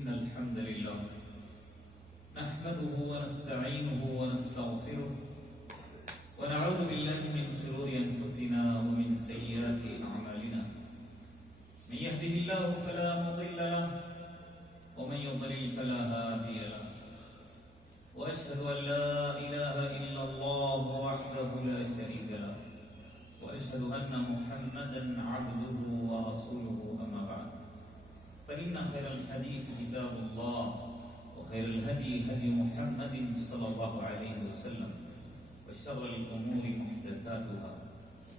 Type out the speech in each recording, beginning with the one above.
إن الحمد لله نحمده ونستعينه ونستغفره ونعوذ بالله من شرور أنفسنا ومن سيئات أعمالنا من يهده الله فلا مضل له ومن يضلل فلا هادي له وأشهد أن لا إله إلا الله وحده لا شريك له وأشهد أن محمدا عبده ورسوله أما بعد فإن خير الحديث كتاب الله وخير الهدي هدي محمد صلى الله عليه وسلم وشر الأمور محدثاتها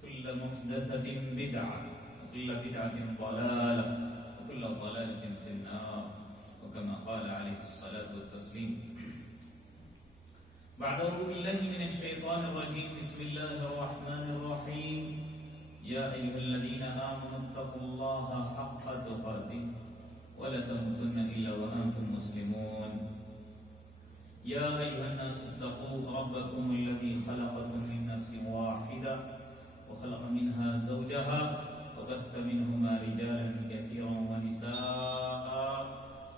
كل محدثة بدعة وكل بدعة ضلالة وكل ضلالة في النار وكما قال عليه الصلاة والتسليم. بعد أعوذ بالله من الشيطان الرجيم. بسم الله الرحمن الرحيم. يا أيها الذين آمنوا اتقوا الله حق تقاته ولا تموتن إلا وأنتم مسلمون. يا أيها الناس اتقوا ربكم الذي خلقكم من نفس واحدة وخلق منها زوجها وبث منهما رجالا كثيرا ونساء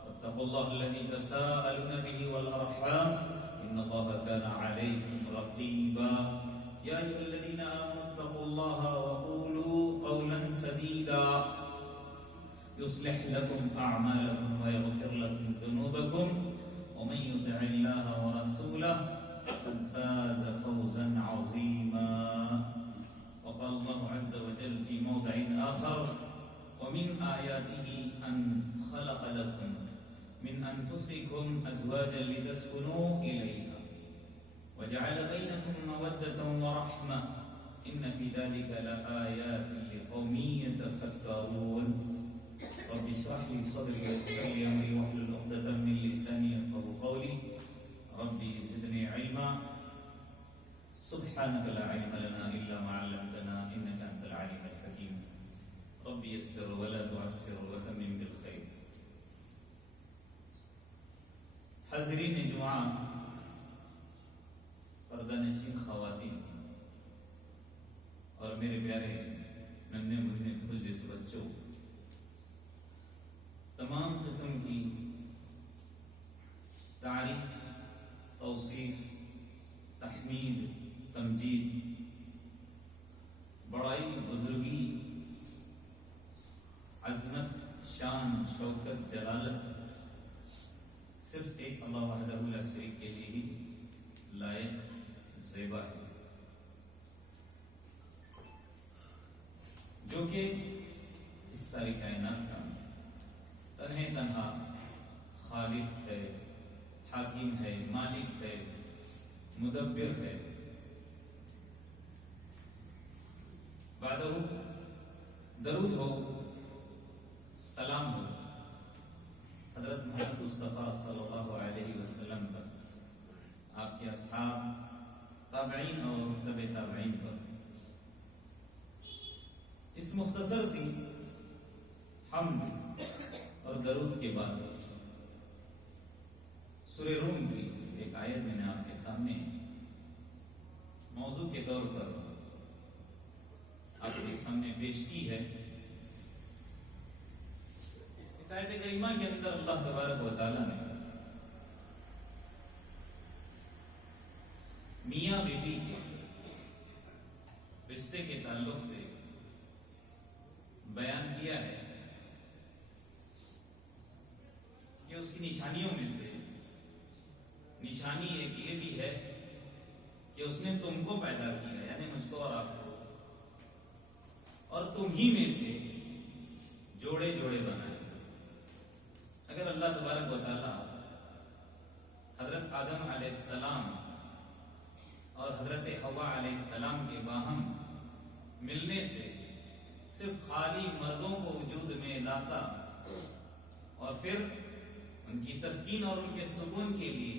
واتقوا الله الذي تساءلون به والأرحام إن الله كان عليكم رقيبا. يا أيها الذين آمنوا اتقوا الله وقولوا قولا سديدا يصلح لكم أعمالكم ويغفر لكم ذنوبكم ومن يطع الله ورسوله فقد فاز فوزا عظيما. وقال الله عز وجل في موضع آخر ومن آياته أن خلق لكم من أنفسكم أزواجا لتسكنوا إليها وجعل بينكم مودة ورحمة إن في ذلك لآيات لقوم يتفكرون. رب اشرح لي صدري ويسر لي أمري واحلل عقدة من لساني يفقهوا قولي. ربي زدني علما. سبحانك لا علم لنا إلا ما علمتنا إنك أنت العليم الحكيم. ربي يسر ولا تعسر وتمم بالخير. حاضرین جمعہ، پردہ نشین خواتین اور میرے پیارے ننھے منھے پھول جیسے بچوں، تمام قسم کی تعریف، توصیف، تحمید، تمجید، بڑائی، بزرگی، عظمت، شان، شوکت، جلالت صرف ایک اللہ وحدہ لا شریک کے لیے ہی لائق، زیبا ہے، جو کہ اس ساری کائنات کا تنہا خالق ہے، حاکم ہے، مالک ہے، مدبر ہے. بعدہ درود ہو، سلام ہو حضرت محمد مصطفیٰ صلی اللہ علیہ وسلم پر، آپ کے اصحاب، تابعین اور تبع تابعین پر. اس مختصر سی حمد اور درود کے بعد سورہ روم کی ایک آیت میں نے آپ کے سامنے موضوع کے طور پر آپ کے سامنے پیش کی ہے. اس آیت کریمہ کے اندر اللہ تبارک و تعالی نے میاں بیوی کے رشتے کے تعلق سے بیان کیا ہے کہ اس کی نشانیوں میں سے نشانی ایک یہ بھی ہے کہ اس نے تم کو پیدا کیا، یعنی مجھ کو اور آپ کو، اور تم ہی میں سے جوڑے جوڑے بنائے. اگر اللہ تبارک و تعالی حضرت آدم علیہ السلام اور حضرت حوا علیہ السلام کے باہم ملنے سے صرف خالی مردوں کو وجود میں لاتا اور پھر ان کی تسکین اور ان کے سکون کے لیے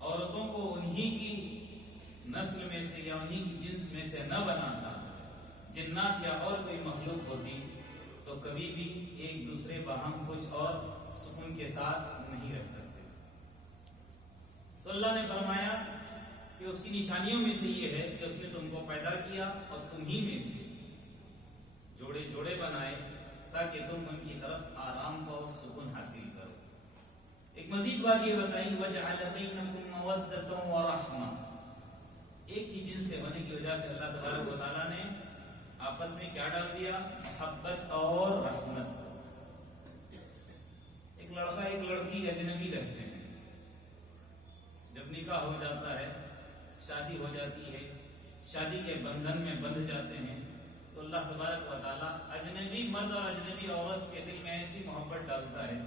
عورتوں کو انہی کی نسل میں سے یا انہی کی جنس میں سے نہ بناتا، جنات یا اور کوئی مخلوق ہوتی تو کبھی بھی ایک دوسرے باہم خوش اور سکون کے ساتھ نہیں رہ سکتے. تو اللہ نے فرمایا کہ اس کی نشانیوں میں سے یہ ہے کہ اس نے تم کو پیدا کیا اور تم ہی میں سے جوڑے جوڑے بنائے تاکہ تم ان کی طرف آرام پاؤ، سکون حاصل کرو۔ ایک مزید بات یہ بتائی وَجَعَلَ بَيْنَكُم مَّوَدَّةً وَرَحْمَةً، ایک ہی جنس سے ہونے کی وجہ سے اللہ تبارک و تعالیٰ نے آپس میں کیا ڈال دیا؟ محبت اور رحمت۔ ایک لڑکا ایک لڑکی اجنبی رہتے ہیں، جب نکاح ہو جاتا ہے، شادی ہو جاتی ہے، شادی کے بندھن میں بندھ جاتے ہیں، تو اللہ تبارک و تعالیٰ اجنبی مرد اور اجنبی عورت کے دل میں ایسی محبت ڈالتا ہے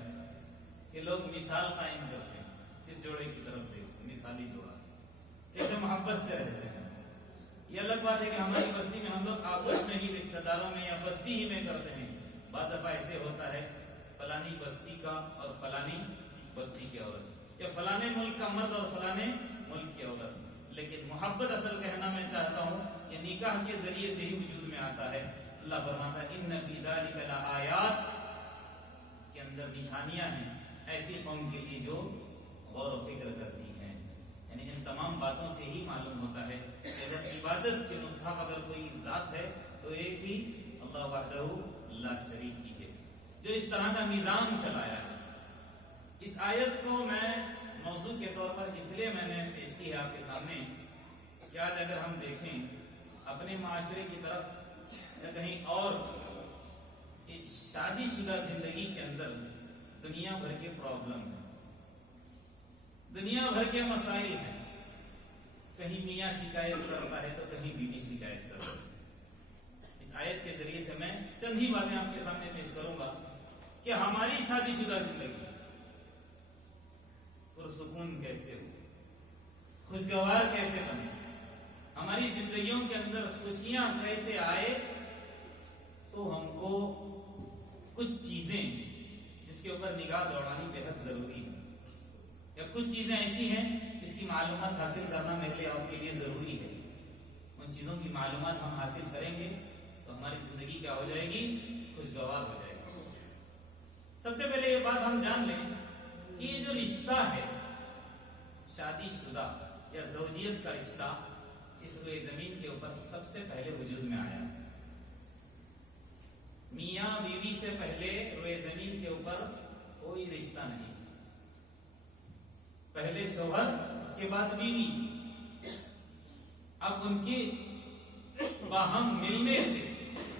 کہ لوگ مثال قائم کرتے ہیں، اس جوڑے کی طرف دیکھو، مثالی جوڑا کیسے محبت سے رہتے ہیں۔ یہ الگ بات ہے کہ ہماری بستی میں ہم لوگ آپس میں ہی رشتہ داروں میں یا بستی ہی میں کرتے ہیں، بعض دفعہ ایسے ہوتا ہے فلانی بستی کا اور فلانی بستی کی عورت، یا فلانے ملک کا مرد اور فلانے ملک کی عورت، لیکن محبت اصل کہنا میں چاہتا ہوں یہ نکاح کے ذریعے سے ہی وجود میں آتا ہے۔ اللہ فرماتا ہے ان فی ذلک لآیات، اس کے اندر نشانیاں ہیں ایسی قوم کے لیے جو غور و فکر کرتی ہیں۔ یعنی ان تمام باتوں سے ہی معلوم ہوتا ہے کہ اگر عبادت کے مستحق اگر کوئی ذات ہے تو ایک ہی اللہ وحدہ لا شریک کی ہے، جو اس طرح کا نظام چلایا ہے۔ اس آیت کو میں موضوع کے طور پر اس لیے میں نے پیش کی ہے آپ کے سامنے کہ آج اگر ہم دیکھیں اپنے معاشرے کی طرف یا کہیں اور، شادی شدہ زندگی کے اندر دنیا بھر کے پرابلم ہیں، دنیا بھر کے مسائل ہیں، کہیں میاں شکایت کرتا ہے تو کہیں بیوی شکایت کرتا ہے۔ اس آیت کے ذریعے سے میں چند ہی باتیں آپ کے سامنے پیش کروں گا کہ ہماری شادی شدہ زندگی پرسکون کیسے ہو، خوشگوار کیسے بنے، ہماری زندگیوں کے اندر خوشیاں کیسے آئے، تو ہم کو کچھ چیزیں جس کے اوپر نگاہ دوڑانی بہت ضروری ہے، یا کچھ چیزیں ایسی ہیں جس کی معلومات حاصل کرنا میرے لیے آپ کے لیے ضروری ہے۔ ان چیزوں کی معلومات ہم حاصل کریں گے تو ہماری زندگی کیا ہو جائے گی؟ خوشگوار ہو جائے گی۔ سب سے پہلے یہ بات ہم جان لیں کہ یہ جو رشتہ ہے شادی شدہ یا زوجیت کا رشتہ، اس روئے زمین کے اوپر سب سے پہلے وجود میں آیا۔ میاں بیوی سے پہلے روئے زمین کے اوپر کوئی رشتہ نہیں، پہلے شوہر اس کے بعد بیوی۔ اب ان کے باہم ملنے سے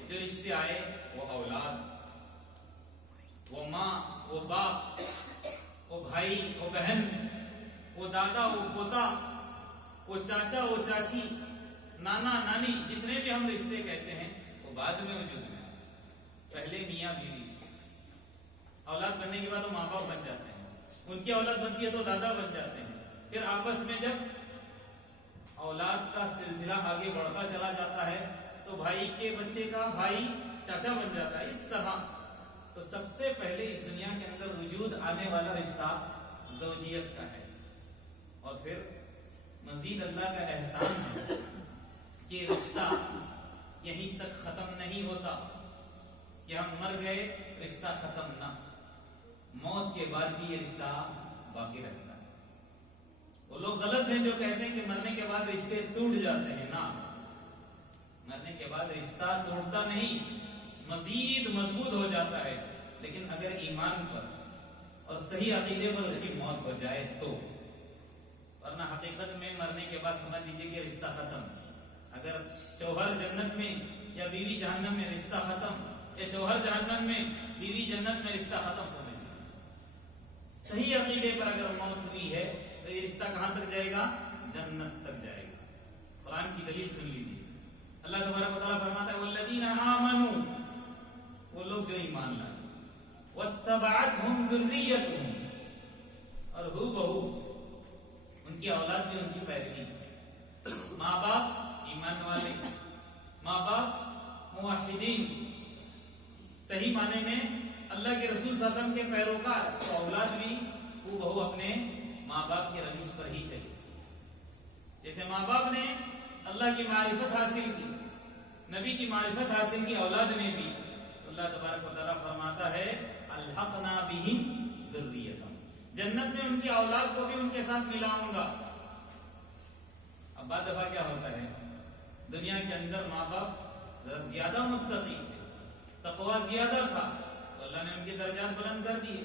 جو رشتے آئے وہ اولاد، وہ ماں، وہ باپ، وہ بھائی، وہ بہن، وہ دادا، وہ پوتا، وہ چاچا، وہ چاچی، نانا نانی، جتنے بھی ہم رشتے کہتے ہیں وہ بعد میں وجود میں آئے۔ پہلے میاں بیوی، اولاد بننے کے بعد وہ ماں باپ بن جاتے ہیں، ان کی اولاد بنتی ہے تو دادا بن جاتے ہیں، پھر آپس میں جب اولاد کا سلسلہ آگے بڑھتا چلا جاتا ہے تو بھائی کے بچے کا بھائی چاچا بن جاتا ہے۔ اس طرح تو سب سے پہلے اس دنیا کے اندر وجود آنے والا رشتہ زوجیت کا ہے، اور پھر مزید اللہ کا احسان ہے کہ رشتہ یہیں تک ختم نہیں ہوتا کہ ہم مر گئے رشتہ ختم نہ، موت کے بعد بھی یہ رشتہ باقی رہتا ہے۔ وہ لوگ غلط ہیں جو کہتے ہیں کہ مرنے کے بعد رشتے ٹوٹ جاتے ہیں، نہ، مرنے کے بعد رشتہ ٹوٹتا نہیں، مزید مضبوط ہو جاتا ہے، لیکن اگر ایمان پر اور صحیح عقیدے پر اس کی موت ہو جائے تو، ورنہ حقیقت میں مرنے کے بعد سمجھ لیجیے کہ رشتہ ختم۔ اگر شوہر جنت میں یا بیوی جہنم میں رشتہ ختم، یا شوہر جہنم میں بیوی جنت میں رشتہ ختم، سمجھ لیجیے صحیح عقیدے پر اگر موت ہوئی ہے تو یہ رشتہ کہاں تک جائے گا؟ جنت تک جائے گا۔ قرآن کی دلیل سن لیجیے، اللہ تبارک و تعالیٰ فرماتا ہے والذین آمنوا، وہ لوگ جو ایمان لائے، واتبعتہم ذریتہم، اور ہو بہو ان کی اولاد بھی ان کی پیروی، ماں باپ ایمان والے، ماں باپ موحدین، صحیح معنی میں اللہ کے رسول صلی اللہ علیہ وسلم کے پیروکار، تو اولاد بھی ہو بہو اپنے ماں باپ کے روش پر ہی چلی۔ جیسے ماں باپ نے اللہ کی معرفت حاصل کی، نبی کی معرفت حاصل کی اولاد نے بھی، تو اللہ تبارک و تعالیٰ فرماتا ہے الحقنا بہم ذریتہم، جنت میں ان کی اولاد کو بھی ان کے ساتھ ملاؤں گا۔ اب بعد دفعہ کیا ہوتا ہے، دنیا کے اندر ماں باپ ذرا زیادہ متقی تھے تقوی زیادہ تھا تو اللہ نے ان کے درجات بلند کر دیے،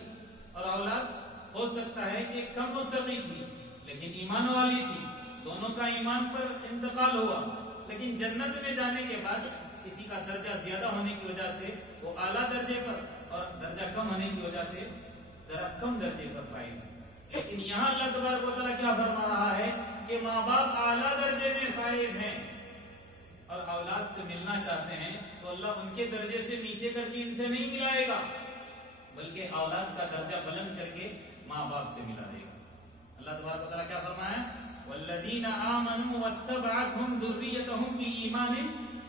اور اولاد ہو سکتا ہے کہ کم متقی تھی لیکن ایمان والی تھی، دونوں کا ایمان پر انتقال ہوا، لیکن جنت میں جانے کے بعد کسی کا درجہ زیادہ ہونے کی وجہ سے وہ اعلیٰ درجے پر اور درجہ کم ہونے کی وجہ سے ذرا کم درجے پر فائز۔ لیکن یہاں اللہ تبارک و تعالیٰ کیا فرما رہا ہے کہ ماں باپ اعلیٰ درجے میں فائز ہیں اور اولاد سے ملنا چاہتے ہیں تو اللہ ان کے درجے سے نیچے کر کے ان سے نہیں ملائے گا، بلکہ اولاد کا درجہ بلند کر کے ماں باپ سے ملا دے گا۔ اللہ تبارک و تعالیٰ کیا فرمایا؟ والذین آمنوا واتبعتهم ذریتهم بإیمان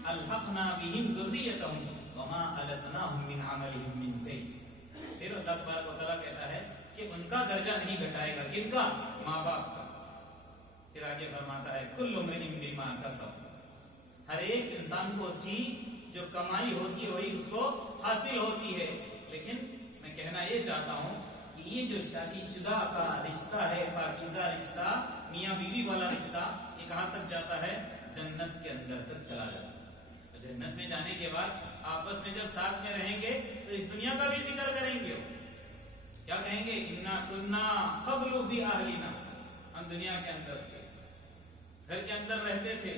الحقنا بهم ذریتهم وما ألتناهم من عملهم من شیء۔ پھر اللہ تبارک و تعالیٰ کہتا ہے کہ ان کا درجہ نہیں گھٹائے گا، کن کا؟ ماں باپ کا۔ پھر آگے فرماتا ہے کل امرئ بما کسب، ہر ایک انسان کو اس کی جو کمائی ہوتی ہے وہی اس کو حاصل ہوتی ہے۔ لیکن میں کہنا یہ چاہتا ہوں کہ یہ جو شادی شدہ کا رشتہ ہے، پاکیزہ رشتہ، میاں بیوی والا رشتہ، یہ کہاں تک جاتا ہے؟ جنت کے اندر تک چلا جاتا ہے۔ جنت میں جانے کے بعد آپس میں جب ساتھ میں رہیں گے تو اس دنیا کا بھی ذکر کریں گے، کیا کہیں گے؟ انا کنا قبل فی اہلنا، ہم دنیا کے اندر تھے، گھر کے اندر رہتے تھے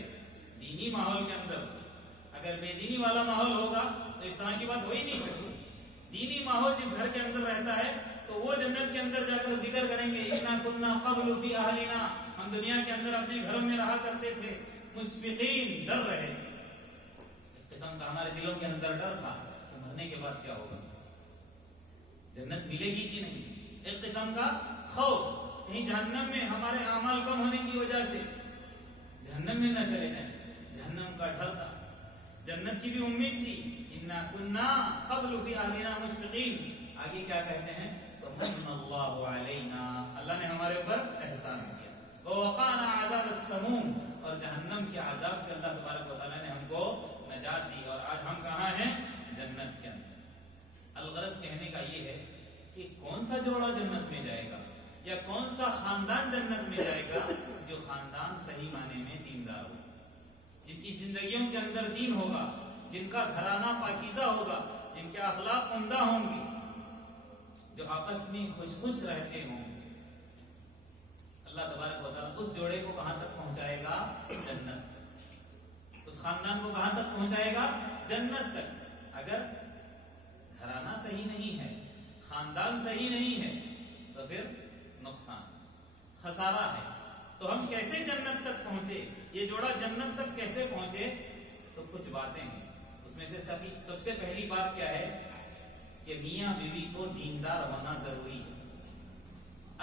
دینی ماحول کے اندر۔ اگر بے دینی والا ماحول ہوگا تو اس طرح کی بات ہو ہی نہیں سکتی۔ دینی ماحول جس گھر کے اندر رہتا ہے تو وہ جنت کے اندر جا کر ذکر کریں گے انا کنا قبل فی اہلنا، ہم دنیا کے اندر اپنے گھروں میں رہا کرتے تھے، مشفقین، ڈر رہے تھے۔ ایک قسم کا ہمارے دلوں کے اندر ڈر تھا کہ مرنے کے بعد کیا ہوگا، جنت ملے گی کہ نہیں، ایک قسم کا خوف، کہیں جہنم میں ہمارے اعمال کم ہونے کی وجہ سے جہنم میں نہ چلے جائیں، جہنم کا ڈر تھا۔ جنت کی بھی امید تھی، انا کنا قبل فی اہلنا مشفقین۔ آگے کیا کہتے ہیں؟ فمن اللہ علینا، اللہ نے ہمارے اوپر احسان کیا، ووقانا عذاب السموم، اور جہنم کے عذاب سے اللہ تبارک و تعالیٰ نے ہم کو نجات دی، اور آج ہم کہاں ہیں؟ جنت کے اندر۔ الغرض کہنے کا یہ ہے کہ کون سا جوڑا جنت میں جائے گا یا کون سا خاندان جنت میں جائے گا؟ جو خاندان صحیح معنی میں دیندار ہو، جن کی زندگیوں کے اندر دین ہوگا، جن کا گھرانہ پاکیزہ ہوگا، جن کے اخلاق عمدہ ہوں گے، جو آپس میں خوش خوش رہتے ہوں۔ اللہ تبارک و تعالیٰ اس جوڑے کو کہاں تک پہنچائے گا؟ جنت۔ اس خاندان کو کہاں تک پہنچائے گا؟ جنت تک۔ اگر گھرانہ صحیح نہیں ہے، خاندان صحیح نہیں ہے تو پھر نقصان، خسارہ ہے۔ تو ہم کیسے جنت تک پہنچے، یہ جوڑا جنت تک کیسے پہنچے؟ تو کچھ باتیں ہیں، اس میں سے سب سے پہلی بات کیا ہے کہ میاں بیوی کو دیندار ہونا ضروری ہے۔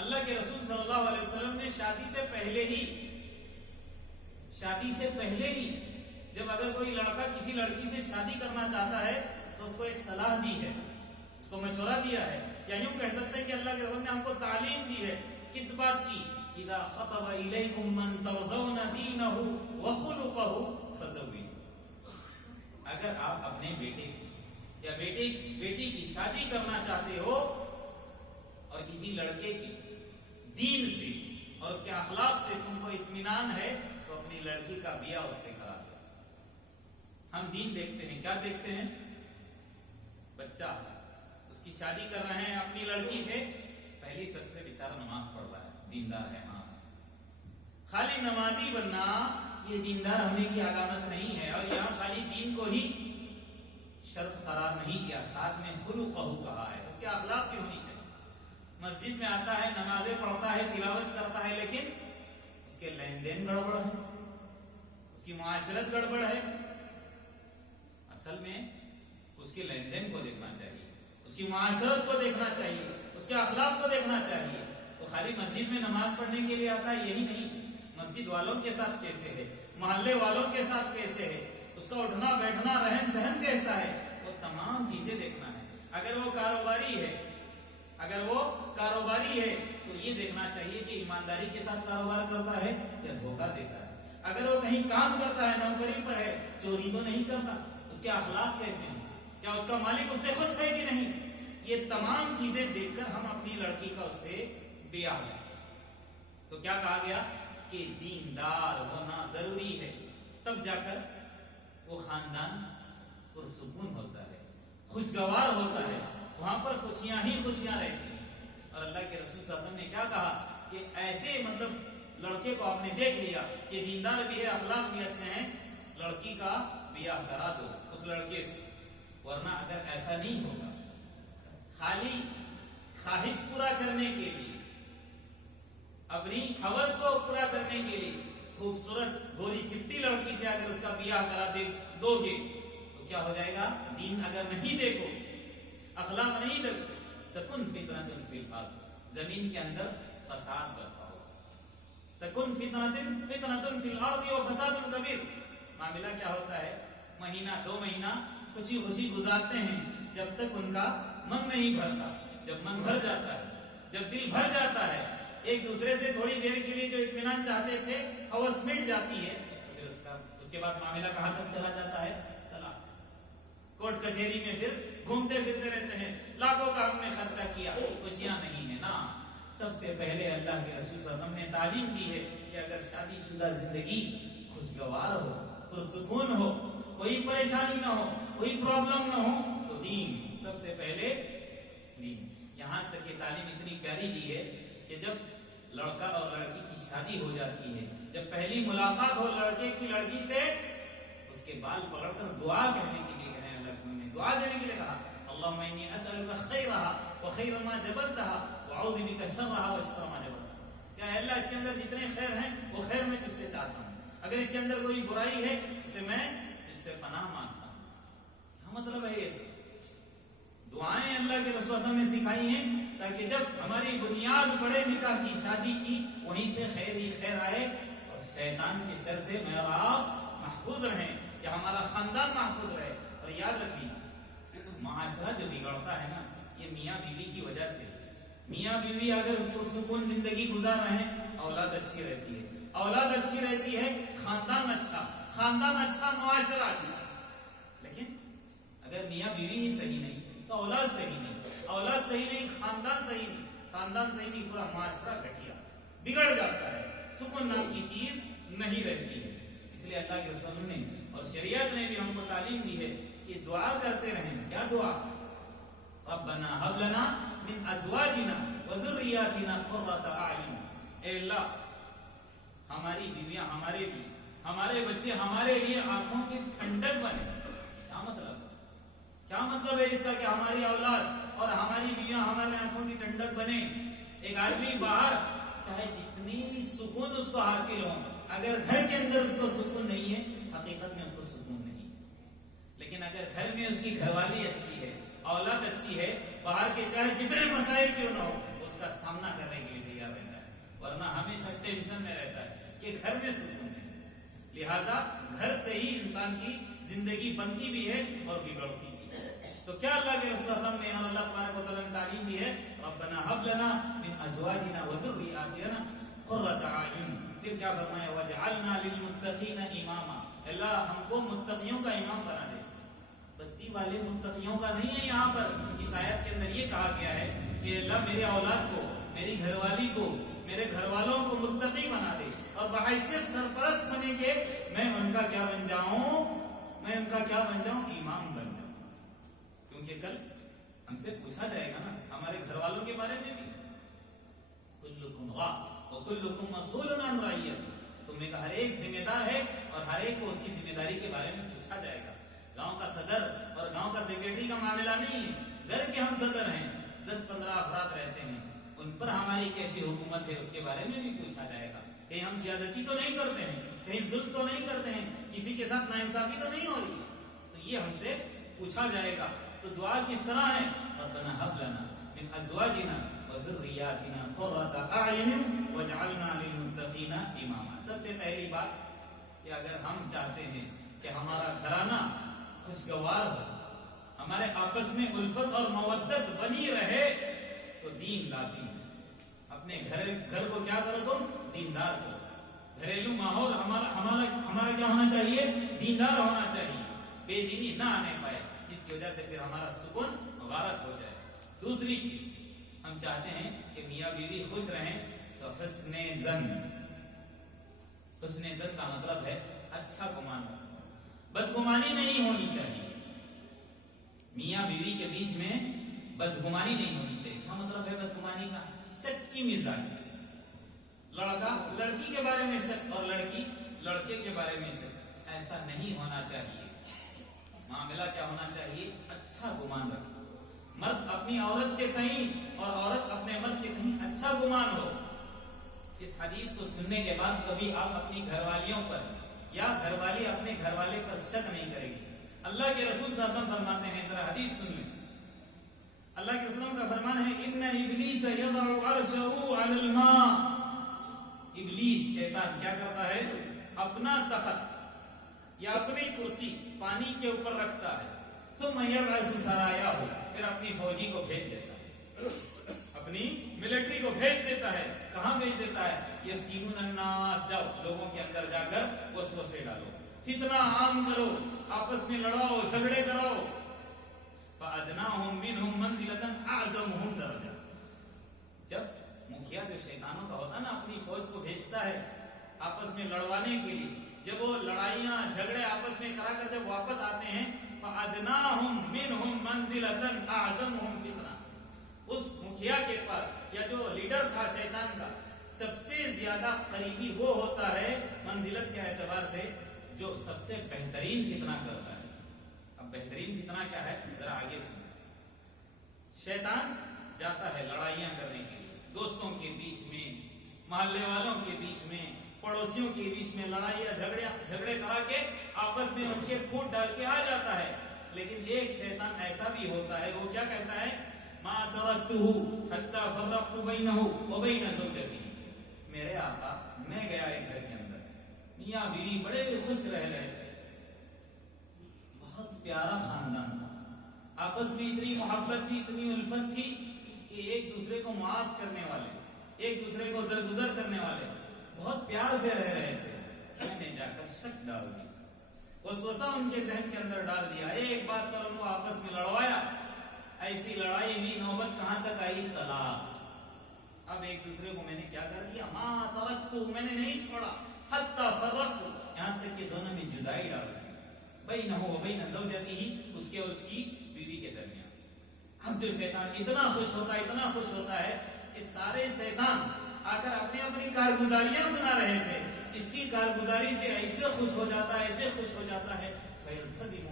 اللہ کے رسول صلی اللہ علیہ وسلم نے شادی سے پہلے ہی جب اگر کوئی لڑکا کسی لڑکی سے شادی کرنا چاہتا ہے تو اس کو ایک صلاح دی ہے، اس کو مشورہ دیا ہے، یا یوں کہہ سکتے ہیں کہ اللہ کے رسول نے ہم کو تعلیم دی ہے، کس بات کی؟ اذا خطب الیکم من ترضون دینہ وخلقہ فزوجوہ۔ اگر آپ اپنے بیٹے یا بیٹی کی شادی کرنا چاہتے ہو اور کسی لڑکے کی دین سے اور اس کے اخلاق سے تم کو اطمینان ہے تو اپنی لڑکی کا بیاہ اس سے کرا دو۔ ہم دین دیکھتے ہیں، کیا دیکھتے ہیں؟ بچہ، اس کی شادی کر رہے ہیں اپنی لڑکی سے، پہلی سب پہ بیچارہ نماز پڑھ رہا ہے، دیندار ہے۔ ہاں، خالی نمازی بننا یہ دیندار ہونے کی علامت نہیں ہے، اور یہاں خالی دین کو ہی شرط قرار نہیں دیا، ساتھ میں خلقہ کہا ہے، اس کے اخلاق بھی ہونی چاہیے۔ مسجد میں آتا ہے، نمازیں پڑھتا ہے، تلاوت کرتا ہے، لیکن اس کے لین دین گڑبڑ ہے، اس کی معاشرت گڑبڑ ہے۔ اصل میں اس کے لین دین کو دیکھنا چاہیے، اس کی معاشرت کو دیکھنا چاہیے، اس کے اخلاق کو دیکھنا چاہیے۔ تو خالی مسجد میں نماز پڑھنے کے لیے آتا ہے یہی نہیں، مسجد والوں کے ساتھ کیسے ہے، محلے والوں کے ساتھ کیسے ہے، اس کا اٹھنا بیٹھنا رہن سہن کیسا ہے، وہ تمام چیزیں دیکھنا ہے۔ اگر وہ کاروباری ہے تو یہ دیکھنا چاہیے کہ ایمانداری کے ساتھ کاروبار کرتا ہے یا دھوکہ دیتا ہے۔ اگر وہ کہیں کام کرتا ہے، نوکری پر ہے، چوری تو نہیں کرتا، اس کے اخلاق کیسے ہیں، کیا اس کا مالک اس سے خوش ہے کہ نہیں، یہ تمام چیزیں دیکھ کر ہم اپنی لڑکی کا اس سے بیاہ لیں۔ تو کیا کہا گیا کہ دیندار ہونا ضروری ہے، تب جا کر وہ خاندان پرسکون ہوتا ہے، خوشگوار ہوتا ہے، وہاں پر خوشیاں ہی خوشیاں رہتی ہیں۔ اور اللہ کے رسول صلی اللہ علیہ وسلم نے کیا کہا کہ ایسے لڑکے کو آپ نے دیکھ لیا کہ دیندار بھی ہے، اخلاق بھی اچھے ہیں، لڑکی کا بیاہ کرا دو اس لڑکے سے، ورنہ اگر ایسا نہیں ہوگا خالی خواہش پورا کرنے کے لیے، اپنی ہوس کو پورا کرنے کے لیے خوبصورت گوری چپٹی لڑکی سے اگر اس کا بیاہ کرا دو گے تو کیا ہو جائے گا؟ دین اگر نہیں دیکھو، اخلاق نہیں دیکھو، تکن فتنۃ فی الارض، زمین کے اندر فساد برپا ہوگا، تکن فتنۃ فی الارض وفساد کبیر۔ معاملہ کیا ہوتا ہے، مہینہ 2 مہینہ خوشی خوشی گزارتے ہیں جب تک ان کا من نہیں بھرتا، جب من بھر جاتا ہے، جب دل بھر جاتا ہے، ایک دوسرے سے تھوڑی دیر کے لیے جو اطمینان چاہتے تھے ہوس مٹ جاتی ہے، پھر اس کے بعد معاملہ کہاں تک چلا جاتا ہے؟ طلاق۔ کورٹ کچہری میں پھر گھومتے پھرتے رہتے ہیں، لاکھوں کا ہم نے خرچہ کیا، خوشیاں نہیں ہے نا۔ سب سے پہلے اللہ کے رسول صلی اللہ علیہ وسلم نے تعلیم دی ہے کہ اگر شادی شدہ زندگی خوشگوار ہو، پرسکون ہو، کوئی پریشانی نہ ہو، کوئی پرابلم نہ ہو، تو دین سب سے پہلے دین۔ یہاں تک کہ تعلیم اتنی پیاری دی ہے کہ جب لڑکا اور لڑکی کی شادی ہو جاتی ہے، جب پہلی ملاقات ہو لڑکے کی لڑکی سے، اس کے بال پکڑ کر دعا کہنے کے لیے کہیں، اللہ نے دعا دینے کے لیے کہا، اللہم انی اسألک خیرہا وخیر ما جبلتہا وعوذ بک شرہا وشر ما جبلتہا۔ کیا اللہ اس کے اندر جتنے خیر ہیں وہ خیر میں تجھ سے چاہتا ہوں، اگر اس کے اندر کوئی برائی ہے اس سے میں اس سے پناہ مانگتا ہوں۔ کیا مطلب ہے؟ یہ دعائیں اللہ کے رسول نے سکھائی ہیں تاکہ جب ہماری بنیاد پڑے نکاح کی، شادی کی، وہیں سے خیر ہی خیر آئے اور شیطان کے شر سے میں اور آپ محفوظ رہیں، یا ہمارا خاندان محفوظ رہے۔ اور یاد رکھیے، معاشرہ جو بگڑتا ہے نا، یہ میاں بیوی کی وجہ سے۔ میاں بیوی اگر پرسکون زندگی گزار رہے ہیں، اولاد اچھی رہتی ہے، اولاد اچھی رہتی ہے، خاندان اچھا، خاندان اچھا، معاشرہ اچھا۔ لیکن اگر میاں بیوی ہی صحیح نہیں تو اولاد صحیح نہیں، اولاد صحیح نہیں، خاندان صحیح نہیں، خاندان صحیح نہیں، پورا معاشرہ گھٹیا بگڑ جاتا ہے، سکون نام کی چیز نہیں رہتی ہے۔ اس لیے اللہ کے رسول نے اور شریعت نے بھی ہم کو تعلیم دی ہے کہ دعا کرتے رہیں۔ کیا دعا؟ ربنا هب لنا من ازواجنا وذرياتنا قرة اعین۔ اے اللہ، ہماری بیویاں ہمارے لیے، ہمارے بچے ہمارے لیے آنکھوں کی ٹھنڈک بنے۔ کیا مطلب؟ کیا مطلب ہے اس کا کہ ہماری اولاد اور ہماری بیویاں ہمارے آنکھوں کی ٹھنڈک بنے؟ ایک آدمی باہر چاہے جتنی سکون اس کو حاصل ہو، اگر گھر کے اندر اس کو سکون نہیں ہے، حقیقت میں اس کو سکون نہیں۔ لیکن اگر گھر میں اس کی گھر والی اچھی ہے، اولاد اچھی ہے، باہر کے چاہے جتنے مسائل کیوں نہ ہو، اس کا سامنا کرنے کے لیے تیار رہتا ہے، ورنہ ہمیشہ ٹینشن میں رہتا ہے کہ گھر میں سکون نہیں۔ لہذا گھر سے ہی انسان کی زندگی بنتی بھی ہے اور بگڑتی بھی ہے۔ تو کیا اللہ کے رسول صلی اللہ علیہ وسلم نے اور اللہ تبارک و تعالیٰ نے تعلیم دی ہے، ربنا هب لنا من ازواجنا وذرياتنا قرة اعین۔ پھر کیا فرمایا، وجعلنا للمتقین اماما۔ اللہ ہم کو متقیوں کا امام بنا دے۔ بستی والے متقیوں کا نہیں ہے، یہاں پر اس آیت کے اندر یہ کہا گیا ہے کہ اللہ میرے اولاد کو، میری گھر والی کو، میرے گھر والوں کو متقی بنا دے، اور بحیثیت سرپرست بنے کے میں ان کا کیا بن جاؤں، میں ان کا کیا بن جاؤں، امام بن جاؤں۔ کیونکہ کل ہم سے پوچھا جائے گا نا ہمارے گھر والوں کے بارے میں بھی، کلکم راع وکلکم مسئول عن رعیتہ۔ تم میں کا ہر ایک ذمہ دار ہے اور ہر ایک کو اس کی ذمہ داری کے بارے میں پوچھا جائے گا۔ گاؤں کا صدر اور گاؤں کا سیکرٹری کا معاملہ نہیں ہے، گھر کے ہم صدر ہیں، 10-15 افراد رہتے ہیں، ان پر ہماری کیسی حکومت ہے اس کے بارے میں بھی پوچھا جائے گا۔ کہیں ہم زیادتی تو نہیں کرتے ہیں، کہیں ظلم تو نہیں کرتے ہیں، کسی کے ساتھ ناانصافی تو نہیں ہو رہی، تو یہ ہم سے پوچھا جائے گا۔ تو دعا کس طرح ہے، ربنا هب لنا من ازواجنا وذرياتنا قرة اعین واجعلنا للمتقین اماما۔ سب سے پہلی بات کہ اگر ہم چاہتے ہیں کہ ہمارا گھرانہ خوشگوار ہو، ہمارے آپس میں الفت اور مودت بنی رہے، تو دین لازم ہے۔ اپنے گھر کو کیا کرو تم، دیندار کرو۔ گھریلو ماحول ہمارا کیا ہونا چاہیے، دیندار ہونا چاہیے، بے دینی نہ آنے پائے، جس کی وجہ سے پھر ہمارا سکون غارت ہو جائے۔ دوسری چیز، ہم چاہتے ہیں کہ میاں بیوی خوش رہیں، تو حسن ظن کا مطلب ہے اچھا گمان، بدگمانی نہیں ہونی چاہیے۔ میاں بیوی کے بیچ میں بدگمانی نہیں ہونی چاہیے. کیا مطلب ہے بدگمانی کا؟ شک کی مزاج. لڑکا لڑکی کے بارے میں شک اور لڑکی لڑکے کے بارے میں شک، ایسا نہیں ہونا چاہیے. معاملہ کیا ہونا چاہیے؟ اچھا گمان رکھو. مرد اپنی عورت کے کہیں اور عورت اپنے مرد کے کہیں اچھا گمان ہو. اس حدیث کو سننے کے بعد کبھی آپ اپنی گھر والیوں پر یا گھر والی اپنے گھر والے پر شک نہیں کرے گی. اللہ کے رسول صلی اللہ علیہ وسلم فرماتے ہیں، ذرا حدیث سن لیں. اللہ کے رسول کا فرمان ہے، ان ابلیس یضع عرشہ علی الماء. ابلیس شیطان کیا کرتا ہے؟ اپنا تخت یا اپنی کرسی پانی کے اوپر رکھتا ہے. ثم یبعث سرایاہ، پھر اپنی فوجی کو بھیج دیتا ہے، اپنی ملٹری کو بھیج دیتا ہے. کہاں بھیج دیتا ہے؟ یفتنون الناس، جاؤ لوگوں کے اندر جا کر وسوسے ڈالو، فتنہ عام کرو، آپس میں لڑاؤ جھگڑے کراؤ. فَأَدْنَاهُمْ مِنْهُمْ مَنْزِلَةً أَعْظَمُهُمْ دَرَجَةً. جب مکھیا جو شیطانوں کا ہوتا ہے نا، اپنی فوج کو بھیجتا ہے آپس میں لڑوانے کے لیے. جب وہ لڑائیاں جھگڑے آپس میں کرا کر جب واپس آتے ہیں، فَأَدْنَاهُمْ مِنْهُمْ مَنْزِلَةً أَعْظَمُهُمْ فِتْنَةً. اس مکھیا کے پاس یا جو لیڈر تھا شیطان کا، سب سے زیادہ قریبی وہ ہوتا ہے منزلت کے اعتبار سے جو سب سے بہترین فتنہ کرتا ہے. اب بہترین فتنہ کیا ہے؟ ذرا آگے سنیں. شیطان جاتا ہے لڑائیاں کرنے کے لیے، دوستوں کے بیچ میں، محلے والوں کے بیچ میں، پڑوسیوں کے بیچ میں لڑائیاں جھگڑے کرا کے آپس میں ان کے پھوٹ ڈال کے آ جاتا ہے. لیکن ایک شیطان ایسا بھی ہوتا ہے، وہ کیا کہتا ہے؟ ما ترکتہ حتی فرقت بینہ وبین زوجتی. میرے آقا، میں گیا ایک گھر کے اندر، میاں بیوی بڑے خوش رہ رہے تھے، بہت پیارا خاندان تھا، آپس میں اتنی محبت تھی، اتنی الفت تھی کہ ایک دوسرے کو معاف کرنے والے، ایک دوسرے کو درگزر کرنے والے، بہت پیار سے رہ رہے تھے. میں نے جا کر شک ڈال دیا، وسوسہ ان کے ذہن کے اندر ڈال دیا، ایک بات پر ان کو آپس میں لڑوایا. ایسی لڑائی میں نوبت کہاں تک آئی؟ طلاق. اب ایک دوسرے کو میں نے کیا کر دیا؟ ما ترکتہ، میں نے نہیں چھوڑا، حتی فرقت، یہاں تک کہ دونوں میں جدائی ڈال دی، بینہ وبین زوجتہ، اس کے اور اس کی بیوی کے درمیان. اب جو شیطان اتنا خوش ہوتا ہے کہ سارے شیطان آ کر اپنی اپنی کارگزاریاں سنا رہے تھے، اس کی کارگزاری سے ایسے خوش ہو جاتا ہے فیلتزمہ،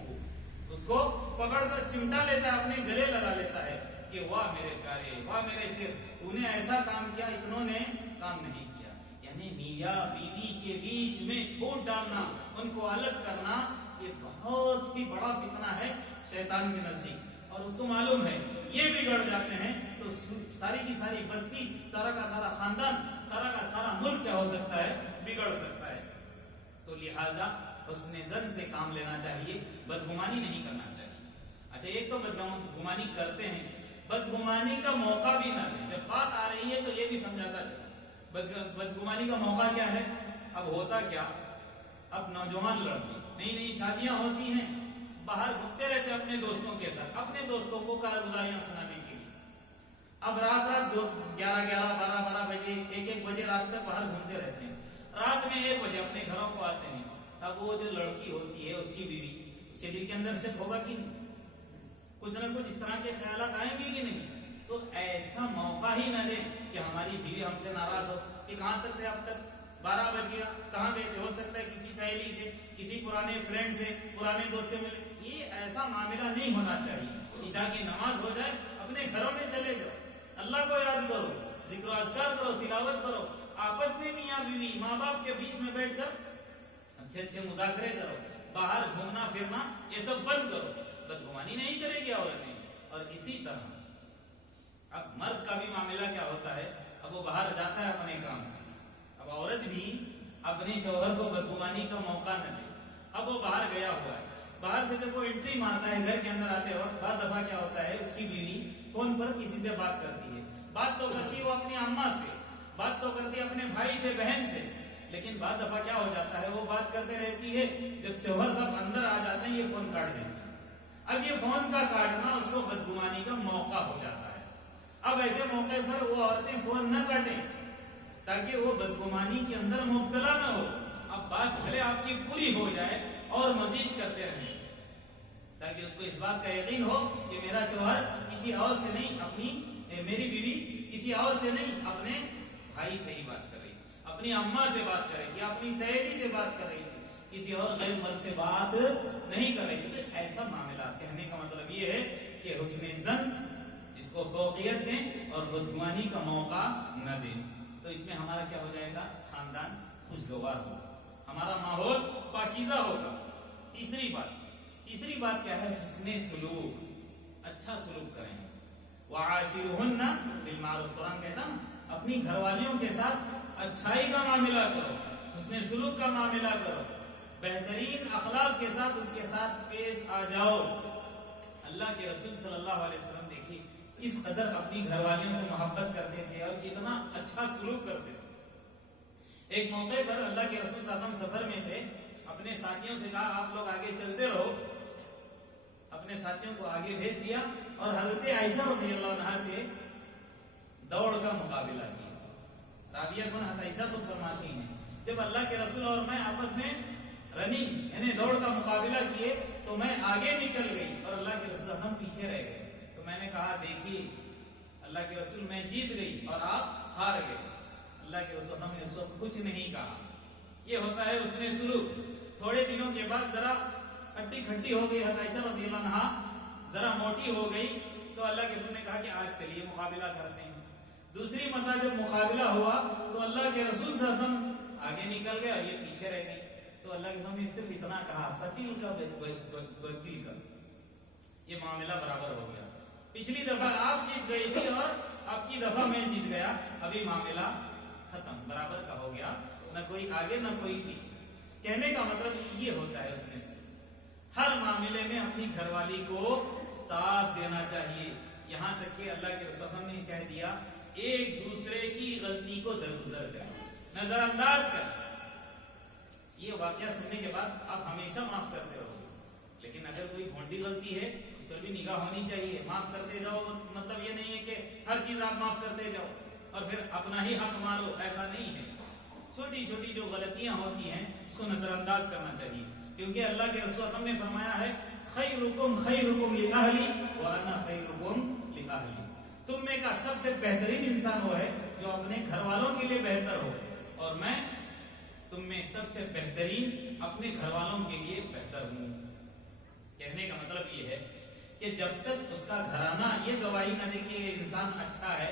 اس کو پکڑ کر چمٹا لیتا ہے، اپنے گلے لگا لیتا ہے کہ واہ میرے پیارے، واہ میرے سر، تو نے ایسا کام کیا، اتنوں نے کام نہیں کیا. یعنی میاں بیوی کے بیچ میں پھوٹ ڈالنا، ان کو الگ کرنا، یہ بہت ہی بڑا فتنہ ہے شیطان کے نزدیک. اور اس کو معلوم ہے یہ بگڑ جاتے ہیں تو ساری کی ساری بستی، سارا کا سارا خاندان، سارا کا سارا ملک کیا ہو سکتا ہے؟ بگڑ سکتا ہے. تو لہذا حسن ظن سے کام لینا چاہیے، بدگمانی نہیں کرنا چاہیے. اچھا، ایک تو بدگمانی کرتے ہیں، بدگمانی کا موقع بھی نہ دیں. جب بات آ رہی ہے تو یہ بھی سمجھاتا چلو بدگمانی کا موقع کیا ہے. اب ہوتا کیا، اب نوجوان لڑکی نئی شادیاں ہوتی ہیں، باہر گھومتے رہتے اپنے دوستوں کے ساتھ، اپنے دوستوں کو کارگزاریاں سنانے کے لیے. اب رات 11 12 بجے 1 بجے رات تک باہر گھومتے رہتے ہیں. رات میں 1 بجے اپنے گھروں کو آتے ہیں. اب وہ جو لڑکی ہوتی ہے، اس کی بیوی، اس کے دل کے اندر شک ہوگا کہ کچھ نہ کچھ اس طرح کے خیالات آئیں گے کہ نہیں. تو ایسا موقع ہی نہ دیں کہ ہماری بیوی ہم سے ناراض ہو کہ کہاں تک تھے اب تک، 12 بج گیا، کہاں گئے تھے؟ ہو سکتا ہے کسی سہیلی سے، کسی پرانے فرینڈ سے، پرانے دوست سے ملے. یہ ایسا معاملہ نہیں ہونا چاہیے. عشاء کی نماز ہو جائے، اپنے گھروں میں چلے جاؤ، اللہ کو یاد کرو، ذکر و اذکار کرو، تلاوت کرو، آپس میں میاں بیوی، ماں باپ کے بیچ میں بیٹھ کر اچھے مذاکرے کرو. باہر گھومنا پھرنا یہ سب بند کرو. بدگمانی نہیں کرے گی عورتیں. اور اسی طرح اب مرد کا بھی معاملہ کیا ہوتا ہے، اب وہ باہر جاتا ہے اپنے کام سے. اب عورت بھی اپنے شوہر کو بدگمانی کا موقع نہ دے. اب وہ باہر گیا ہوا ہے، باہر سے جب وہ انٹری مارتا ہے گھر کے اندر آتے وقت، بعض دفعہ کیا ہوتا ہے، اس کی بیوی فون پر کسی سے بات کرتی ہے. بات تو کرتی ہے وہ اپنی اماں سے، بات تو کرتی ہے اپنے بھائی سے، بہن سے، لیکن بعض دفعہ کیا ہو جاتا ہے، وہ بات کرتے رہتی ہے، جب شوہر صاحب اندر آ جاتے ہیں یہ فون کاٹ دیتے ہیں. اب یہ فون کا کاٹنا اس کو بدگمانی کا موقع ہو جاتا ہے. اب ایسے موقع پر وہ عورتیں فون نہ کاٹیں تاکہ وہ بدگمانی کے اندر مبتلا نہ ہو. اب بات بھلے آپ کی پوری ہو جائے اور مزید کرتے رہیں. تاکہ اس کو اس بات کا یقین ہو کہ میرا شوہر کسی اور سے نہیں میری بیوی کسی اور سے نہیں اپنے بھائی سے ہی بات کر رہی، اپنی اماں سے بات کر رہی تھی، اپنی سہیلی سے بات کر رہی تھی، کسی اور غیر مرد سے بات نہیں کر رہی تھی. تو ایسا معاملہ کہنے کا مطلب یہ ہے کہ حسن ظن اس کو فوقیت دیں اور بدگمانی کا موقع نہ دیں. تو اس میں ہمارا کیا ہو جائے گا؟ خاندان خوشگوار ہوگا، ہمارا ماحول پاکیزہ ہوگا. تیسری بات کیا ہے؟ حسن سلوک، اچھا سلوک کریں. وعاشرهن بالمعروف، قرآن کہتا نا اپنی گھر والیوں کے ساتھ اچھائی کا معاملہ کرو، حسن سلوک کا معاملہ کرو، بہترین اخلاق کے ساتھ اس کے ساتھ پیش آ جاؤ. اللہ کے رسول صلی اللہ علیہ وسلم دیکھیے کس قدر اپنی گھر والیوں سے محبت کرتے تھے اور کتنا اچھا سلوک کرتے تھے. ایک موقع پر اللہ کے رسول صلی اللہ علیہ وسلم سفر میں تھے، اپنے ساتھیوں سے کہا آپ لوگ آگے چلتے رہو، اپنے ساتھیوں کو آگے بھیج دیا اور حضرت عائشہ رضی اللہ عنہا سے دوڑ کا مقابلہ کیا. رابعہ بن عائشہ خود فرماتی ہیں جب اللہ کے رسول اور میں آپس میں رننگ یعنی دوڑ کا مقابلہ کیے تو میں آگے نکل گئی اور اللہ کے رسول ہم پیچھے رہ گئے. تو میں نے کہا دیکھیے اللہ کے رسول میں جیت گئی اور آپ ہار گئے. اللہ کے رسول نے اس وقت کچھ نہیں کہا. یہ ہوتا ہے حسن سلوک. تھوڑے دنوں کے بعد ذرا ہڈی کھٹی ہو گئی، حضرت عائشہ رضی اللہ عنہا ذرا موٹی ہو گئی تو اللہ کے رسول نے کہا کہ آج چلیے مقابلہ کرتے ہیں. دوسری مرتبہ جب مقابلہ ہوا تو اللہ کے رسول صلی اللہ علیہ وسلم آگے نکل گئے اور یہ پیچھے رہ گئی. تو اللہ کے رسول نے صرف اتنا کہا فتیل کا بدل کا، یہ معاملہ برابر ہو گیا. پچھلی دفعہ آپ جیت گئی تھی اور اب کی دفعہ میں جیت گیا، ابھی معاملہ ختم، برابر کا ہو گیا، نہ کوئی آگے نہ کوئی پیچھے. کہنے کا مطلب یہ ہوتا ہے اس میں ہر معاملے میں اپنی گھر والی کو ساتھ دینا چاہیے. یہاں تک کہ اللہ کے رسول نے کہہ دیا ایک دوسرے کی غلطی کو درگزر کر، نظر انداز کر. یہ واقعہ سننے کے بعد آپ ہمیشہ معاف کرتے رہو، لیکن اگر کوئی بھونڈی غلطی ہے اس پر بھی نگاہ ہونی چاہیے. معاف کرتے جاؤ مطلب یہ نہیں ہے کہ ہر چیز آپ معاف کرتے جاؤ اور پھر اپنا ہی حق مارو، ایسا نہیں ہے. چھوٹی چھوٹی جو غلطیاں ہوتی ہیں اس کو نظر انداز کرنا چاہیے، کیونکہ اللہ کے رسول نے فرمایا ہے خیرکم خیرکم لأہلی وانا خیرکم لأہلی. تم میں کا سب سے بہترین انسان وہ ہے جو اپنے گھر والوں کے لیے بہتر ہو، اور میں تم میں سب سے بہترین اپنے گھر والوں کے لیے بہتر ہوں. کہنے کا مطلب یہ ہے کہ جب تک اس کا گھرانہ یہ گواہی نہ دے کہ انسان اچھا ہے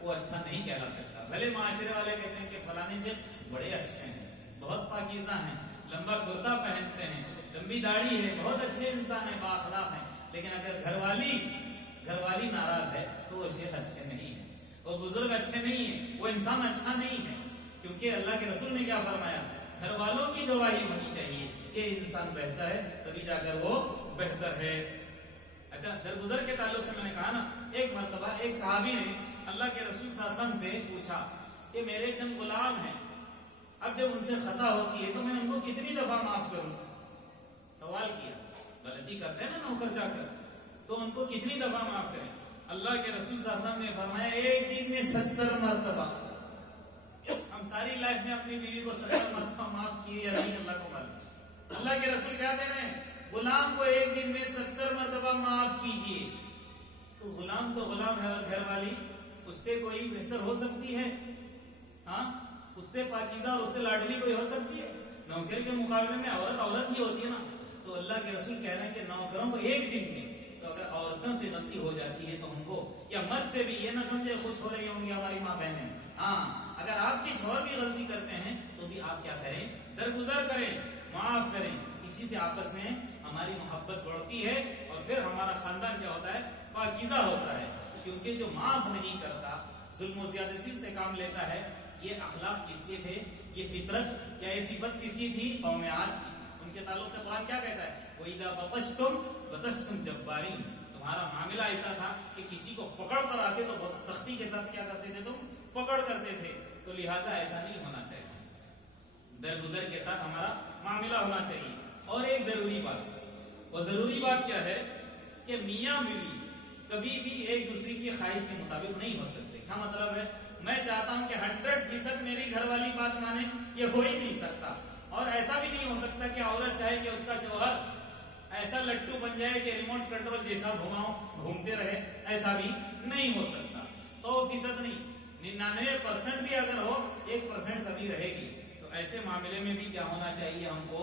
وہ اچھا نہیں کہلا سکتا. بھلے معاشرے والے کہتے ہیں کہ فلانے سے بڑے اچھے ہیں، بہت پاکیزہ ہیں، لمبا کرتا پہنتے ہیں، لمبی داڑھی ہے، بہت اچھے انسان ہیں، بااخلاق ہیں، لیکن اگر گھر والی ناراض ہے تو وہ شیخ اچھے نہیں ہے، وہ بزرگ اچھے نہیں ہیں، وہ انسان اچھا نہیں ہے. کیونکہ اللہ کے رسول نے کیا فرمایا؟ گھر والوں کی گواہی ہونی چاہیے کہ انسان بہتر ہے، تبھی جا کر وہ بہتر ہے. اچھا، درگزر کے تعلق سے میں نے کہا نا، ایک مرتبہ ایک صحابی نے اللہ کے رسول صلی اللہ علیہ وسلم سے پوچھا کہ میرے چند غلام ہیں، اب جب ان سے خطا ہوتی ہے تو میں ان کو کتنی دفعہ معاف کروں؟ سوال کیا، غلطی کرتے ہیں نا نوکر چاکر، تو ان کو کتنی دفعہ معاف کریں؟ اللہ کے رسول صلی اللہ علیہ وسلم نے فرمایا ایک دن میں 70 مرتبہ. ہم ساری لائف میں اپنی بیوی کو 70 مرتبہ معاف کیے یا نہیں اللہ کو معلوم. اللہ کے رسول کیا کہہ رہے ہیں؟ غلام کو ایک دن میں 70 مرتبہ معاف کیجیے. تو غلام تو غلام ہے، اور گھر والی اس سے کوئی بہتر ہو سکتی ہے؟ ہاں، اس سے پاکیزہ اور اس سے لاڈلی کوئی ہو سکتی ہے؟ نوکر کے مقابلے میں عورت ہی ہوتی ہے نا. تو اللہ کے رسول کہہ رہے ہیں کہ نوکروں کو ایک دن میں، تو اگر عورتوں سے غلطی ہو جاتی ہے تو ہم کو، یا مرد سے بھی، یہ نہ سمجھے خوش ہو رہی ہوں گی ہماری ماں بہنیں. ہاں، اگر آپ کے شوہر بھی غلطی کرتے ہیں تو بھی آپ کیا کریں؟ درگزر کریں، معاف کریں. اسی سے آپس میں ہماری محبت بڑھتی ہے اور پھر ہمارا خاندان کیا ہوتا ہے؟ پاکیزہ ہوتا ہے. کیونکہ جو معاف نہیں کرتا، ظلم و زیادتی سے کام لیتا ہے، یہ اخلاق کس کے تھے؟ یہ فطرت یا یہ صفت کس کی تھی؟ قوم عاد کی. ان کے تعلق سے قرآن کیا کہتا ہے؟ وَإِذَا بَطَشْتُمْ بَطَشْتُمْ جَبَّارِينَ. تمہارا معاملہ ایسا تھا کہ کسی کو پکڑ کر آتے تو بہت سختی کے ساتھ کیا کرتے تھے؟ تم پکڑ کرتے تھے. تو لہٰذا ایسا نہیں ہونا چاہیے، درگزر کے ساتھ ہمارا معاملہ ہونا چاہیے. اور ایک ضروری بات، وہ ضروری بات کیا ہے کہ میاں بیوی کبھی بھی ایک دوسرے کی خواہش کے مطابق نہیں ہو سکتے. کیا مطلب ہے؟ میں چاہتا ہوں کہ 100% میری گھر والی بات مانے، یہ ہو ہی نہیں سکتا. اور ایسا بھی نہیں ہو سکتا کہ عورت چاہے کہ اس کا شوہر ایسا لٹو بن جائے کہ ریموٹ کنٹرول جیسا گھماؤ گھومتے رہے، ایسا بھی نہیں ہو سکتا۔ 100% نہیں، 99% بھی اگر ہو، 1% کمی رہے گی۔ تو ایسے معاملے میں بھی کیا ہونا چاہیے، ہم کو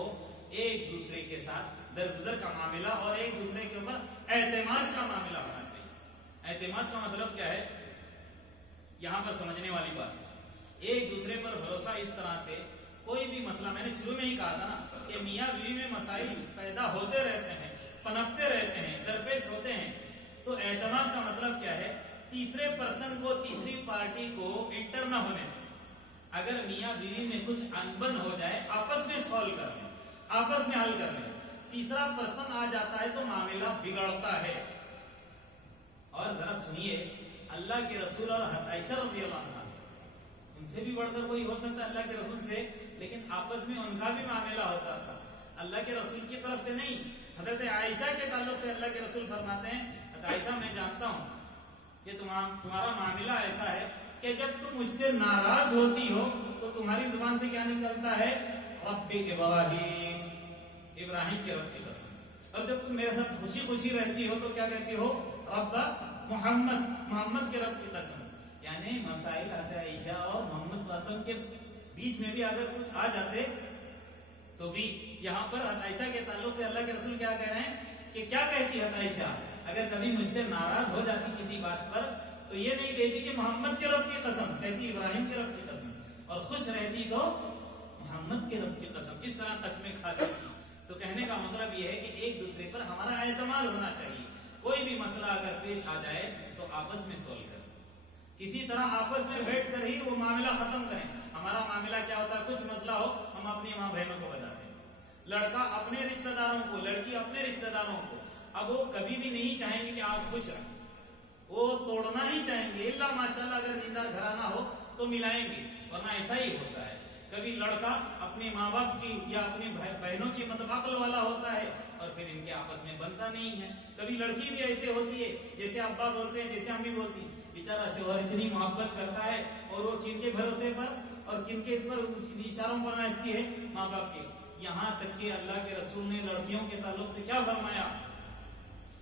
ایک دوسرے کے ساتھ درگزر کا معاملہ اور ایک دوسرے کے اوپر اعتماد کا معاملہ ہونا چاہیے۔ اعتماد کا مطلب کیا ہے، یہاں پر سمجھنے والی بات ہے، ایک دوسرے پر بھروسہ اس طرح سے، کوئی بھی مسئلہ، میں نے شروع میں ہی کہا تھا نا کہ میاں بیوی میں مسائل پیدا ہوتے رہتے ہیں، پنپتے رہتے ہیں، درپیش ہوتے ہیں۔ تو اعتماد کا مطلب کیا ہے، تیسرے پرسن کو، تیسری پارٹی کو انٹر نہ ہونے دیں۔ اگر میاں بیوی میں کچھ انبن ہو جائے، آپس میں سالو کر لیں، آپس میں حل کر لیں۔ تیسرا پرسن آ جاتا ہے تو معاملہ بگڑتا ہے۔ اور ذرا سنیے، اللہ کے رسول اور عائشہ رضی اللہ عنہ، ان سے بھی بڑھ کر کوئی ہو سکتا ہے اللہ کے رسول سے، لیکن آپس میں ان کا بھی معاملہ ہوتا تھا، اللہ کے رسول کی طرف سے نہیں۔ حضرت عائشہ کے تعلق سے اللہ کے رسول فرماتے ہیں، حضرت عائشہ میں جانتا ہوں کہ تمہارا معاملہ ایسا ہے کہ جب تم مجھ سے ناراض ہوتی ہو تو تمہاری زبان سے کیا نکلتا ہے، رب ابراہیم، ابراہیم کے رب کی قسم۔ اور جب تم میرے ساتھ خوشی خوشی رہتی ہو تو کیا کہتی ہو، رب محمد، محمد کے رب کی قسم۔ یعنی مسائل حضرت عائشہ اور محمد صلی اللہ علیہ وسلم کے بیچ میں بھی اگر کچھ آ جاتے تو بھی یہاں پر حضرت عائشہ کے تعلق سے اللہ کے رسول کیا کہہ رہے ہیں کہ کیا کہتی حضرت عائشہ، اگر کبھی مجھ سے ناراض ہو جاتی کسی بات پر تو یہ نہیں کہتی کہ محمد کے رب کی قسم، کہتی ابراہیم کے رب کی قسم، اور خوش رہتی تو محمد کے رب کی قسم، اس طرح قسمیں کھا جاتی۔ تو کہنے کا مطلب یہ ہے کہ ایک دوسرے پر ہمارا اعتماد ہونا چاہیے۔ کوئی بھی مسئلہ اگر پیش آ جائے تو آپس میں سولو کریں، کسی طرح آپس میں بیٹھ کر ہی وہ معاملہ ختم کریں۔ ہمارا معاملہ کیا ہوتا ہے، کچھ مسئلہ ہو ہم اپنی ماں بہنوں کو بتاتے ہیں، لڑکا اپنے رشتہ داروں کو، لڑکی اپنے رشتہ داروں کو۔ اب وہ کبھی بھی نہیں چاہیں گے کہ آپ خوش رہیں، وہ توڑنا ہی چاہیں گے، اللہ ماشاءاللہ اگر دیندار گھرانہ ہو تو ملائیں گے، ورنہ ایسا ہی ہوتا ہے۔ کبھی لڑکا اپنے ماں باپ کی یا اپنی بہنوں کی مطلب عقل والا ہوتا ہے اور پھر ان کے آپس میں بنتا نہیں ہے۔ کبھی لڑکی بھی ایسے ہوتی ہے جیسے ابا بولتے ہیں، جیسے امی بولتی ہیں، بیچارہ شوہر اتنی محبت کرتا ہے اور وہ کن کے بھروسے پر اور کن کے اس پر اشاروں پر ناچتی ہے، ماں باپ کے۔ یہاں تک کہ اللہ کے رسول نے لڑکیوں کے تعلق سے کیا فرمایا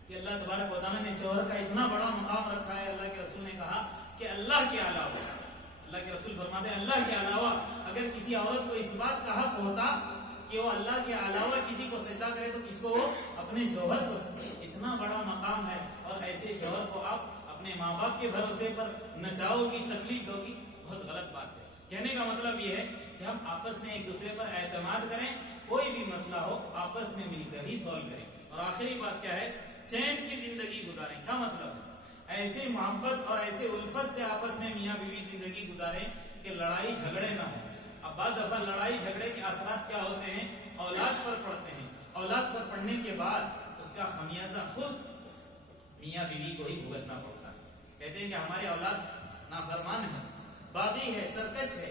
کہ اللہ تبارک و تعالیٰ نے شوہر کا اتنا بڑا مقام رکھا ہے، اللہ کے رسول نے کہا کہ اللہ کے علاوہ، اللہ کے رسول فرماتے ہیں اللہ کے علاوہ اگر کسی عورت کو اس بات کا حق ہوتا کہ وہ اللہ کے علاوہ کسی کو سجدہ کرے تو کس کو، وہ اپنے شوہر کو۔ اتنا بڑا مقام ہے، اور ایسے شوہر کو آپ اپنے ماں باپ کے بھروسے پر نچاؤ گی، تکلیف دو گی، بہت غلط بات ہے۔ کہنے کا مطلب یہ ہے کہ ہم آپس میں ایک دوسرے پر اعتماد کریں، کوئی بھی مسئلہ ہو آپس میں مل کر ہی سالو کریں۔ اور آخری بات کیا ہے، چین کی زندگی گزاریں۔ کیا مطلب ہے، ایسے محبت اور ایسے الفت سے آپس میں میاں بیوی زندگی گزاریں کہ لڑائی جھگڑے نہ ہوں۔ اب بعض دفعہ لڑائی جھگڑے کے اثرات کیا ہوتے ہیں، اولاد پر پڑتے ہیں، اولاد پر پڑنے کے بعد اس کا خمیازہ خود میاں بیوی کو ہی بھگتنا پڑتا ہے۔ کہتے ہیں کہ ہمارے اولاد نافرمان ہے، باغی ہے، سرکش ہے۔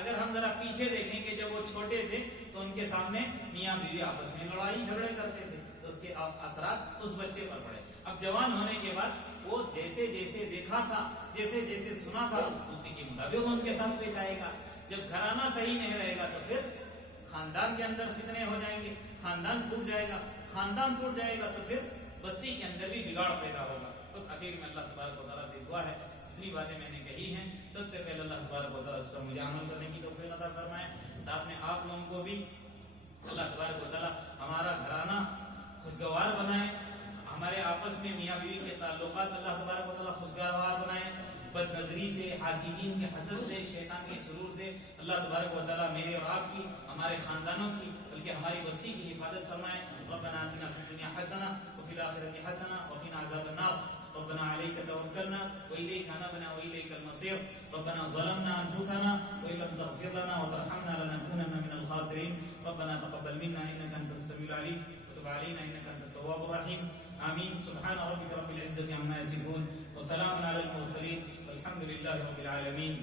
اگر ہم ذرا پیچھے دیکھیں کہ جب وہ چھوٹے تھے تو ان کے سامنے میاں بیوی آپس میں لڑائی جھگڑے کرتے تھے، تو اس کے اثرات اس بچے پر پڑے۔ اب جوان ہونے کے بعد وہ جیسے جیسے دیکھا تھا، جیسے جیسے سنا تھا، اسی کے مطابق ان کے ساتھ پیش آئے گا۔ جب گھرانہ صحیح نہیں رہے گا تو پھر خاندان کے اندر فتنے ہو جائیں گے، خاندان ٹوٹ جائے گا، خاندان ٹوٹ جائے گا تو پھر بستی کے اندر بھی بگاڑ پیدا ہوگا۔ بس آخر میں اللہ تبارک و تعالیٰ سے دعا ہے، جتنی باتیں میں نے کہی ہیں سب سے پہلے اللہ تبارک و تعالیٰ اس پر مجھے عمل کرنے کی توفیق عطا فرمائے، ساتھ میں آپ لوگوں کو بھی اللہ تبارک و تعالیٰ ہمارا گھرانہ خوشگوار بنائے، ہمارے آپس میں میاں بیوی کے تعلقات اللہ تبارک و تعالیٰ خوشگوار بنائے، بد نظری سے، حاسدین کے حسد سے، شیطان کے شرور سے اللہ تبارک و تعالیٰ میرے اور آپ کی، ہمارے خاندانوں کی، بلکہ ہماری بستی کی حفاظت فرمائے۔ ربنا آتنا فی الدنیا حسنہ وفی الآخرۃ حسنہ وقنا عذاب النار۔ ربنا علیک توکلنا والیک انبنا والیک المصیر۔ ربنا ظلمنا انفسنا وان لم تغفر لنا وترحمنا لنکونن من الخاسرین۔ ربنا تقبل منا انک انت السمیع العلیم وتب علینا انک انت التواب الرحیم۔ آمین۔ سبحان ربک رب العزة عما یصفون وسلام علی المرسلین والحمد للہ رب العالمین۔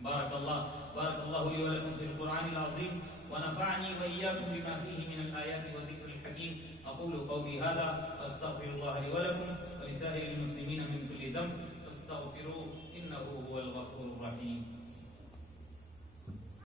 بارك الله لي ولكم في القرآن العظيم ونفعني وإياكم بما فيه من الآيات والذكر الحكيم. أقول قولي هذا أستغفر الله لي ولكم ولسائر المسلمين من كل ذنب فاستغفروه إنه هو الغفور الرحيم.